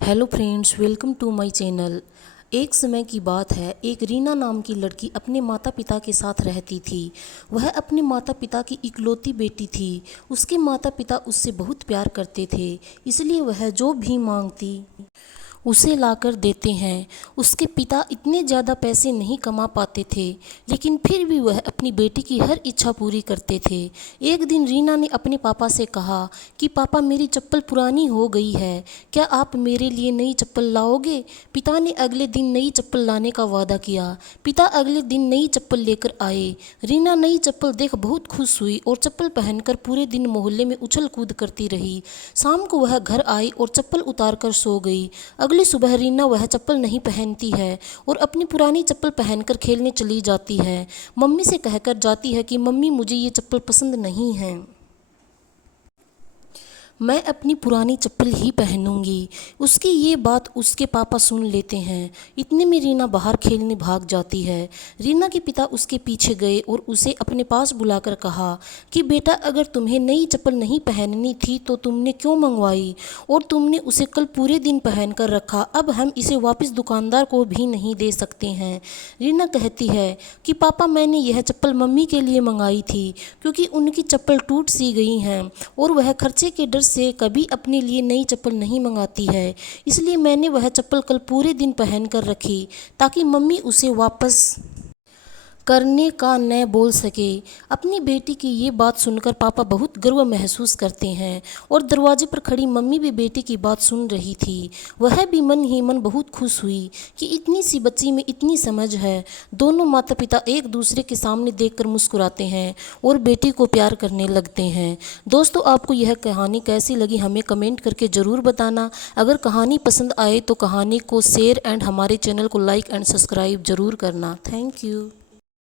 Hello friends, welcome to my channel. एक समय की बात है, एक रीना नाम की लड़की अपने माता पिता के साथ रहती थी। वह अपने माता पिता की इकलौती बेटी थी। उसके माता पिता उससे बहुत प्यार करते थे, इसलिए वह जो भी मांगती उसे लाकर देते हैं। उसके पिता इतने ज़्यादा पैसे नहीं कमा पाते थे, लेकिन फिर भी वह अपनी बेटी की हर इच्छा पूरी करते थे। एक दिन रीना ने अपने पापा से कहा कि पापा, मेरी चप्पल पुरानी हो गई है, क्या आप मेरे लिए नई चप्पल लाओगे? पिता ने अगले दिन नई चप्पल लाने का वादा किया। पिता अगले दिन नई चप्पल लेकर आए। रीना नई चप्पल देख बहुत खुश हुई और चप्पल पहनकर पूरे दिन मोहल्ले में उछल कूद करती रही। शाम को वह घर आई और चप्पल उतार कर सो गई। अगली सुबह रीना वह चप्पल नहीं पहनती है और अपनी पुरानी चप्पल पहनकर खेलने चली जाती है। मम्मी से कहकर जाती है कि मम्मी, मुझे ये चप्पल पसंद नहीं है, मैं अपनी पुरानी चप्पल ही पहनूंगी। उसकी ये बात उसके पापा सुन लेते हैं। इतने में रीना बाहर खेलने भाग जाती है। रीना के पिता उसके पीछे गए और उसे अपने पास बुलाकर कहा कि बेटा, अगर तुम्हें नई चप्पल नहीं पहननी थी तो तुमने क्यों मंगवाई, और तुमने उसे कल पूरे दिन पहन कर रखा। अब हम इसे वापस दुकानदार को भी नहीं दे सकते हैं। रीना कहती है कि पापा, मैंने यह चप्पल मम्मी के लिए मंगाई थी, क्योंकि उनकी चप्पल टूट सी गई हैं और वह खर्चे के डर से कभी अपने लिए नई चप्पल नहीं मंगाती है। इसलिए मैंने वह चप्पल कल पूरे दिन पहन कर रखी, ताकि मम्मी उसे वापस करने का न बोल सके। अपनी बेटी की ये बात सुनकर पापा बहुत गर्व महसूस करते हैं और दरवाजे पर खड़ी मम्मी भी बेटी की बात सुन रही थी। वह भी मन ही मन बहुत खुश हुई कि इतनी सी बच्ची में इतनी समझ है। दोनों माता पिता एक दूसरे के सामने देखकर मुस्कुराते हैं और बेटी को प्यार करने लगते हैं। दोस्तों, आपको यह कहानी कैसी लगी हमें कमेंट करके ज़रूर बताना। अगर कहानी पसंद आए तो कहानी को शेयर एंड हमारे चैनल को लाइक एंड सब्सक्राइब ज़रूर करना। Thank you.